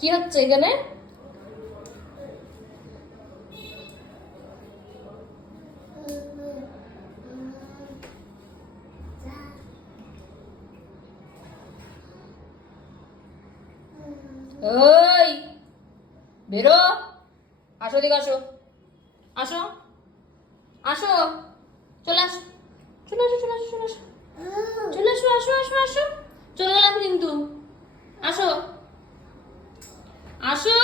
কি হচ্ছে এখানে? ওই বেরো, আসো দিকে, আসো আসো আসো, চলে আসো, চলে আসো, চলে আসো, চলে আসো, চলে আসো, আসো আসো আসো, চলে গেলাম কিন্তু, আসো আসো,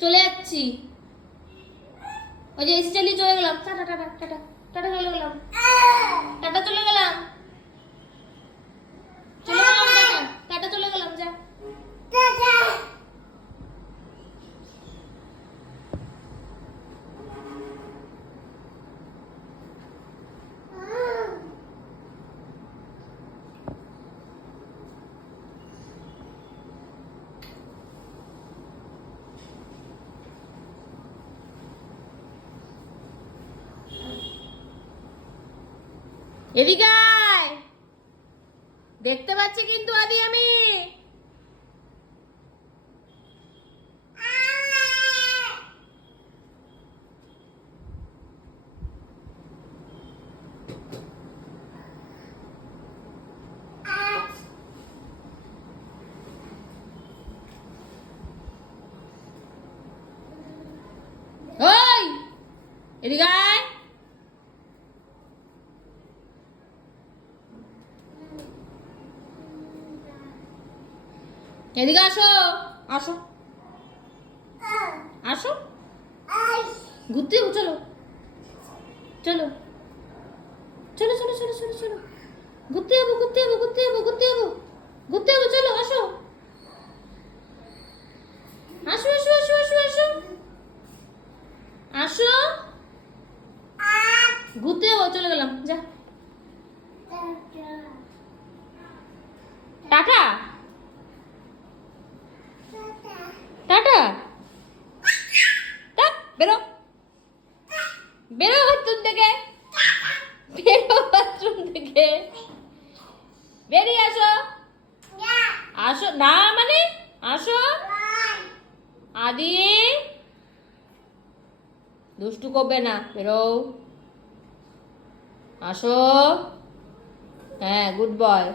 চলে যাচ্ছি, ওই যে এসি চালিয়ে চলে গেলাম, টাটা টাটা টাটা, টাটা চলে গেলাম, টাটা চলে গেলাম, চলে গেলাম, টাটা টাটা চলে গেলাম, যা। এদিকে আয়, দেখতে পাচ্ছি কিন্তু আদি আমি। ওই এদিকে আয়, এদিকে আসো, আসো আসো, ঘুরতে যাবো, চলো চলো, চলো চলো চলো চলো চলো, ঘুরতে যাবো, ঘুরতে যাবো, ঘুরতে যাবো, ঘুরতে যাবো, ঘুরতে যাবো, চলো আসো, আসো আসো আসো আসো আসো, আসো, ঘুরতে যাবো, চলে গেলাম, যা। টাটা, টাটা, টাপ, বেরো, বেরো বাথরুম থেকে, বেরো বাথরুম থেকে, বেরিয়ে আসো, আসো না মানে, আসো আদি, দুষ্টু করবে না, বেরো, আসো, হ্যাঁ গুড বয়।